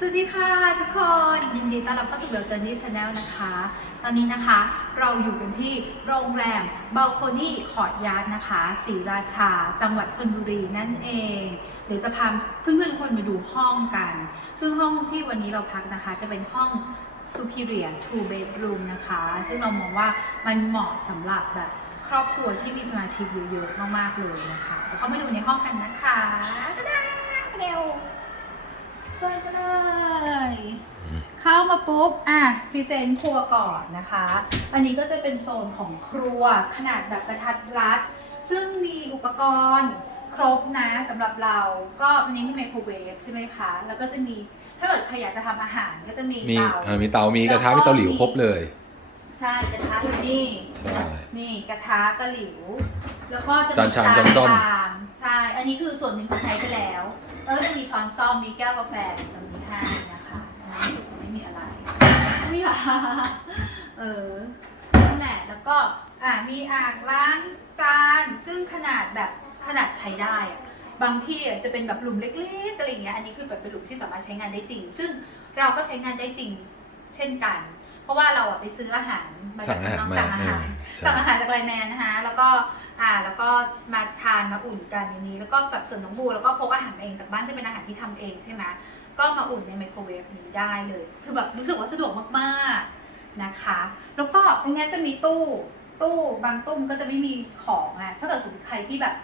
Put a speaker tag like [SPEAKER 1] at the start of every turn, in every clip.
[SPEAKER 1] สวัสดีค่ะทุกคนยินดีต้อนรับเข้าสู่เบลเจอร์นี่ชาแนลนะคะ ตอนนี้นะคะเราอยู่กันที่โรงแรมเบลโคนี่คอร์ดยาร์ดนะคะศรีราชา จังหวัดชนบุรีนั่นเอง เดี๋ยวจะพาเพื่อนๆคนมาดูห้องกัน ซึ่งห้องที่วันนี้เราพักนะคะจะเป็นห้อง superior two bedroom นะคะ ซึ่งเรามองว่ามันเหมาะสำหรับแบบครอบครัวที่มีสมาชิกเยอะๆมากๆเลยนะคะเดี๋ยวเข้ามาดูในห้องกันนะคะตะดาเร็ว เปิดกันเลยเข้ามาปุ๊บ อะพรีเซนต์ครัวก่อนนะคะ อันนี้ก็จะเป็นโซนของครัวขนาดแบบกระทัดรัด ซึ่งมีอุปกรณ์ครบนะสำหรับเราก็อันนี้มีไมโครเวฟใช่ไหมคะ แล้วก็จะมีถ้าเกิดใครอยากจะทำอาหารก็จะมี
[SPEAKER 2] มี
[SPEAKER 1] เตา
[SPEAKER 2] เอ่อมีเตามีกระทะมีเตาหลิวครบเลย
[SPEAKER 1] ใช่กระทะอยู่นี่
[SPEAKER 2] ใช่
[SPEAKER 1] นี่กระทะตะหลิว แล้วก็จะมี
[SPEAKER 2] จานชามจานส้ม
[SPEAKER 1] ชามใช่ อันนี้คือส่วนหนึ่งที่ใช้ไปแล้ว แล้วก็จะมีช้อนซ่อมมีแก้วกาแฟตรงนี้ให้นะคะอันนี้จะไม่มีอะไรอุ้ยเหรอเออนั่นแหละ แล้วก็อ่ามีอ่างล้างจาน ซึ่งขนาดแบบขนาดใช้ได้อะบางที่อะจะเป็นแบบหลุมเล็กๆอะไรเงี้ย อันนี้คือแบบเป็นหลุมที่สามารถใช้งานได้จริง ซึ่งเราก็ใช้งานได้จริง เช่นกัน เพราะว่าเราอะไปซื้ออาหารมาจ
[SPEAKER 2] สั่งอาหารมา
[SPEAKER 1] สั่งอาหาร
[SPEAKER 2] เออใช่
[SPEAKER 1] สั่งอาหารจากไลน์แมนนะคะแล้วก็อ่าแล้วก็มาทานมาอุ่นกันในนี้ แล้วก็แบบส่วนน้องบูแล้วก็พกอาหารมาเองจากบ้านซึ่งเป็นอาหารที่ทำเองใช่ไหมก็มาอุ่นในไมโครเวฟนี้ได้เลย คือแบบรู้สึกว่าสะดวกมากๆนะคะ แล้วก็ตรงเนี้ยจะมีตู้ตู้บางตู้มันก็จะไม่มีของอะถ้าเกิดสมมติใครที่แบบ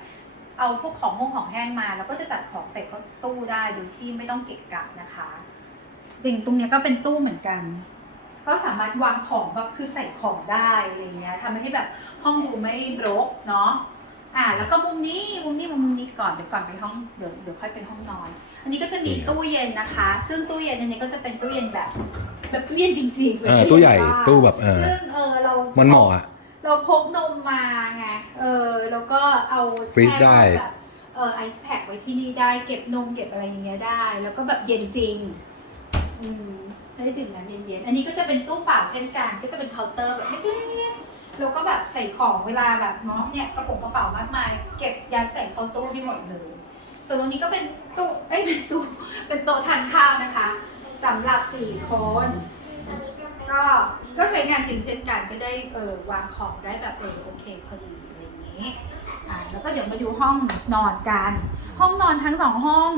[SPEAKER 1] เอาพวกของห้องของแห้งมา แล้วก็จะจัดของใส่เข้าตู้ได้โดยที่ไม่ต้องเกะกะนะคะ ดิ่งตรงเนี้ยก็เป็นตู้เหมือนกัน ก็สามารถวางของแบบคือใส่ของได้อะไรเงี้ยทำให้แบบห้องดูไม่รกเนาะอ่าแล้วก็มุมนี้มุมนี้มุมนี้ก่อนเดี๋ยวก่อนไปห้องเดี๋ยวเดี๋ยวค่อยไปห้องนอน อันนี้ก็จะมีตู้เย็นนะคะ ซึ่งตู้เย็นอันนี้ก็จะเป็นตู้เย็นแบบ แบบตู้เย็นจริงๆ
[SPEAKER 2] เออตู้ใหญ่ตู้แบบเออ
[SPEAKER 1] ซึ่งเออเรา
[SPEAKER 2] มั
[SPEAKER 1] มัน
[SPEAKER 2] เหมาะอะ
[SPEAKER 1] เราพกนมมาไงเออแล้วก็เอา
[SPEAKER 2] ฟรีซ
[SPEAKER 1] แช่
[SPEAKER 2] ได้
[SPEAKER 1] แบบเออไอซ์แพ็คไว้ที่นี่ได้เก็บนมเก็บอะไรอย่างเงี้ยได้ แล้วก็แบบเย็นจริง อืมได้ดื่มน้ำเย็นๆ อันนี้ก็จะเป็นตู้เปล่าเช่นกัน ก็จะเป็นเคาน์เตอร์แบบเล็กๆ แล้วก็แบบใส่ของเวลาแบบเนาะเนี่ยกระปุกกระเป๋ามากมาย เก็บยัดใส่เข้าตู้ให้หมดเลย ส่วนตรงนี้ก็เป็นตู้เอ้ยเป็นตู้เป็นโต๊ะทานข้าวนะคะสำหรับสี่คนก็ก็ใช้งานจริงเช่นกันก็ได้เออวางของได้แบบเออโอเคพอดีอะไรอย่างนี้อ่าแล้วก็เดี๋ยวมาดูห้องนอนกัน ห้องนอนทั้งสองห้อง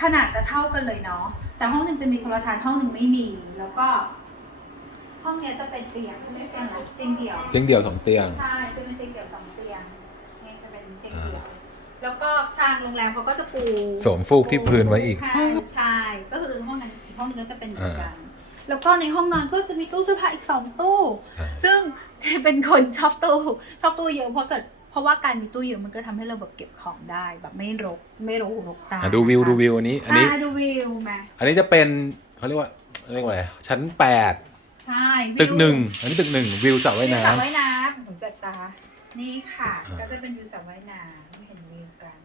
[SPEAKER 1] ขนาดจะเท่ากันเลยเนาะ แต่ห้องหนึ่งจะมีโทรทัศน์ห้องหนึ่งไม่มี แล้วก็ ห้องเนี้ยจะเป็นเตียงไม่ใช่เตียงนะเตียงเดี่ยว
[SPEAKER 2] เตียงเดี่ยวสองเตียง
[SPEAKER 1] ใช่จะเป็นเตียงเดี่ยวสองเตียงเนี่ยจะเป็นเตียงเดี่ยว แล้วก็ทางโรงแรมเขาก็จะปู
[SPEAKER 2] สวมฟูกที่พื้นไว้อีก
[SPEAKER 1] ใช่ใช่ก็คือห้องนั้นอีกห้องนึงก็จะเป็นเหมือนกัน แล้วก็ในห้องนอนก็จะมีตู้เสื้อผ้าอีกสองตู้
[SPEAKER 2] ใช่
[SPEAKER 1] ซึ่งเป็นคนชอบตู้ชอบตู้เยอะเพราะเกิด เพราะว่าการมีตู้เยอะมันก็ทำให้เราแบบเก็บของได้แบบไม่รกไม่รกหูรกตา
[SPEAKER 2] อะดูวิวดูวิวอันนี้ อันนี้
[SPEAKER 1] ใช่ดูวิวมา
[SPEAKER 2] อันนี้จะเป็นเขาเรียกว่าเรียกว่าอะไรชั้นแปด
[SPEAKER 1] ใช่วิว
[SPEAKER 2] ตึกหนึ่งอันนี้ตึกหนึ่งวิวสระว่ายน้
[SPEAKER 1] วิวสระว่ายน้ำถึงสายตานี่ค่ะ
[SPEAKER 2] อ่า
[SPEAKER 1] ก็จะเป็นวิวสระว่ายน้ำเห็นวิวกัน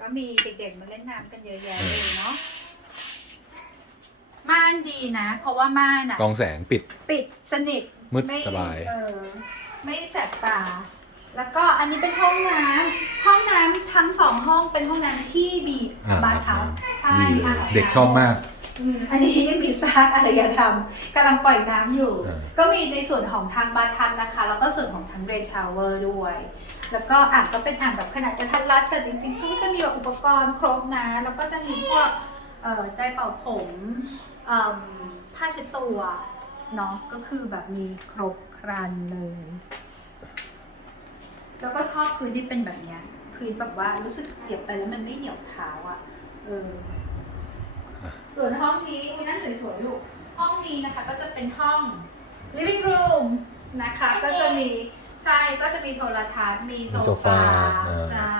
[SPEAKER 1] ก็มีเด็กๆมาเล่นน้ำกันเยอะแยะเลยเนาะม่านดีนะ เพราะว่าม่านอะำ
[SPEAKER 2] กองแสงปิด
[SPEAKER 1] ปิดสนิท
[SPEAKER 2] มืด
[SPEAKER 1] ไม่
[SPEAKER 2] สบาย
[SPEAKER 1] เออไม่แสบตา แล้วก็อันนี้เป็นห้องน้ำห้องน้ำทั้งสองห้องเป็นห้องน้ำที่มี
[SPEAKER 2] อ่า
[SPEAKER 1] บาร์ทับใช่
[SPEAKER 2] ดีเลย
[SPEAKER 1] ค่ะ
[SPEAKER 2] เด็กชอบมาก
[SPEAKER 1] อืมอันนี้ยังมีซากอารยธรรมกำลังปล่อยน้ำอยู่
[SPEAKER 2] อ่า
[SPEAKER 1] ก็มีในส่วนของทางบาร์ทับนะคะ แล้วก็ส่วนของทางเรชาวเวอร์ด้วย แล้วก็อ่างก็เป็นอ่างแบบขนาดกระทัดรัดแต่จริงๆก็จะมีแบบอุปกรณ์ครบนะ แล้วก็จะมีพวกเอ่อไดร์เป่าผมเอิ่มผ้าเช็ดตัวเนาะก็คือแบบมีครบครันเลย แล้วก็ชอบพื้นที่เป็นแบบเนี้ยพื้นแบบว่ารู้สึกเหยียบไปแล้วมันไม่เหนียวเท้าอะเออส่วนห้องนี้มีนั่นสวยๆลูกห้องนี้นะคะก็จะเป็นห้อง living room นะคะ ก็จะมีใช่ก็จะมีโทรทัศน์มีโซ
[SPEAKER 2] มีโซ
[SPEAKER 1] ฟา
[SPEAKER 2] ฟาอ่า
[SPEAKER 1] ใช่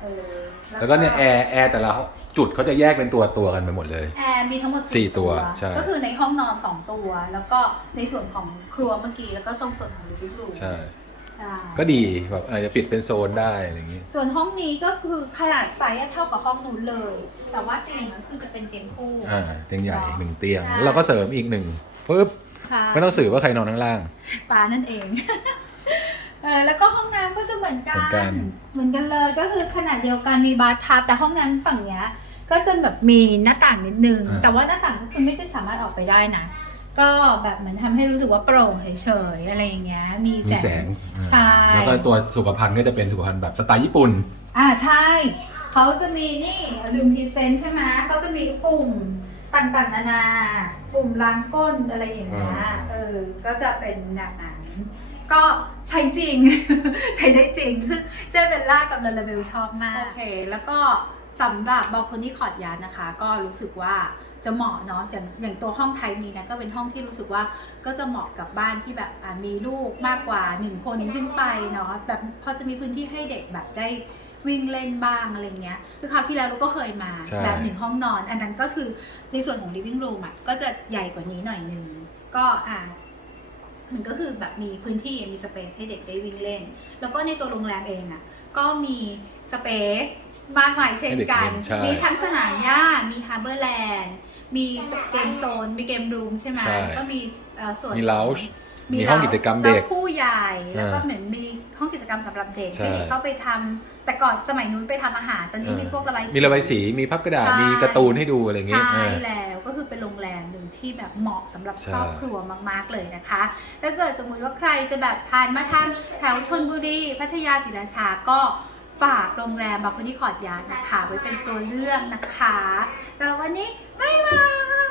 [SPEAKER 1] เออ
[SPEAKER 2] แล้วก็เนี่ยแอร์แอร์แต่ละจุดเขาจะแยกเป็นตัวตัวกันไปหมดเลย
[SPEAKER 1] แอร์มีทั้งหมด
[SPEAKER 2] สี่ตัวใช่
[SPEAKER 1] ก็คือในห้องนอนสองตัว แล้วก็ในส่วนของครัวเมื่อกี้แล้วก็ตรงส่วนของ living room
[SPEAKER 2] ใช่
[SPEAKER 1] ใช่
[SPEAKER 2] ก็ดีแบบอาจจะปิดเป็นโซนได้อะไรอย่างงี้
[SPEAKER 1] ส่วนห้องนี้ก็คือขนาดไซส์เท่ากับห้องนู้นเลย แต่ว่าเตียงมันคือจะเป็นเตียงคู่
[SPEAKER 2] อ่าเตียงใหญ่หนึ่งเตียง
[SPEAKER 1] ใช่
[SPEAKER 2] แล้วเราก็เสริมอีกหนึ่งปึ๊บ
[SPEAKER 1] ใช่
[SPEAKER 2] ไม่ต้องสื่อว่าใครนอนข้างล่าง
[SPEAKER 1] ปลานั่นเอง เออแล้วก็ห้องน้ำก็จะเหมือนกั
[SPEAKER 2] เหมือนกัน
[SPEAKER 1] เหมือนกันเลยก็คือขนาดเดียวกันมีบาร์ทับแต่ห้องน้ำฝั่งเนี้ย ก็จะแบบมีหน้าต่างนิดนึง
[SPEAKER 2] อ่า
[SPEAKER 1] แต่ว่าหน้าต่างก็คือไม่ได้สามารถออกไปได้นะ ก็แบบเหมือนทำให้รู้สึกว่าโปร่งเฉยๆอะไรอย่างเงี้ย มี
[SPEAKER 2] มี
[SPEAKER 1] แส
[SPEAKER 2] แส
[SPEAKER 1] ง
[SPEAKER 2] งอ่า
[SPEAKER 1] ใช่
[SPEAKER 2] แล้วก็ตัวสุขภัณฑ์ก็จะเป็นสุขภัณฑ์แบบสไตล์ญี่ปุ่น
[SPEAKER 1] อ่าใช่ เขาจะมีนี่ลืมพรีเซนต์ใช่ไหมเขาจะมีปุ่มต่างๆ นานา ปุ่มล้างก้นอะไรอย่างเงี้ย
[SPEAKER 2] อ่า
[SPEAKER 1] เออ ก็จะเป็นแบบนั้น ก็ใช้จริง ใช้ได้จริง ซึ่งเจเบลล่ากับลาลาเบลชอบมาก โอเค แล้วก็สำหรับบ a ลคอนี่คอร์ดยาร์ดนะคะ ก็รู้สึกว่า จะเหมาะเนาะอย่างอย่างตัวห้องไทยนี้นะก็เป็นห้องที่รู้สึกว่าก็จะเหมาะกับบ้านที่แบบอะมีลูกมากกว่าหนึ่งคนขึ้นไปเนาะแบบพอจะมีพื้นที่ให้เด็กแบบได้วิ่งเล่นบ้างอะไรเงี้ย คือคราวที่แล้วเราก็เคยมา
[SPEAKER 2] ใช่
[SPEAKER 1] แบบหนึ่งห้องนอน อันนั้นก็คือในส่วนของ living room อะก็จะใหญ่กว่านี้หน่อยนึง ก็อะมันก็คือแบบมีพื้นที่มีสเปซให้เด็กได้วิ่งเล่น แล้วก็ในตัวโรงแรมเองอะ ก็มีสเปซมากมายเช่นกัน
[SPEAKER 2] ให้เด็กเล่นใช่
[SPEAKER 1] มีทั้งสนามหญ้า มีฮาร์เบอร์แลนด์ มีเกมโซน มีเกมรูมใช่ไหม
[SPEAKER 2] ใช่
[SPEAKER 1] ก็มีเอ่อส่วน
[SPEAKER 2] มี lounge
[SPEAKER 1] มี
[SPEAKER 2] มีห้องกิจกรรมเด็ก
[SPEAKER 1] แล้วผู้ใหญ่ แล้วก็
[SPEAKER 2] อ่า
[SPEAKER 1] เหมือนมีห้องกิจกรรมสำหรับเด็ก
[SPEAKER 2] ใช่
[SPEAKER 1] ให้เด็กเข้าไปทำแต่ก่อนสมัยนู้นไปทำอาหาร ตอนนี้มีพวกระบายสี
[SPEAKER 2] มีระบายสีมีพับกระดาษ
[SPEAKER 1] ใช่
[SPEAKER 2] มีการ์ตูนให้ดูอะไรอย่างเงี้ย
[SPEAKER 1] ใช่
[SPEAKER 2] อ่า
[SPEAKER 1] แล้วก็คือเป็นโรงแรมหนึ่งที่แบบเหมาะสำหรับ
[SPEAKER 2] ใช่
[SPEAKER 1] ครอบครัวมาก ๆ เลยนะคะถ้าเกิดสมมุติว่าใครจะแบบผ่านมาทางแถวชนบุรีพัทยาศรีราชาก็ ฝากโรงแรมบาคุนี่คอร์ดยาร์ดนะคะ ไว้เป็นตัวเลือกนะคะสำหรับวันนี้ บ๊ายบาย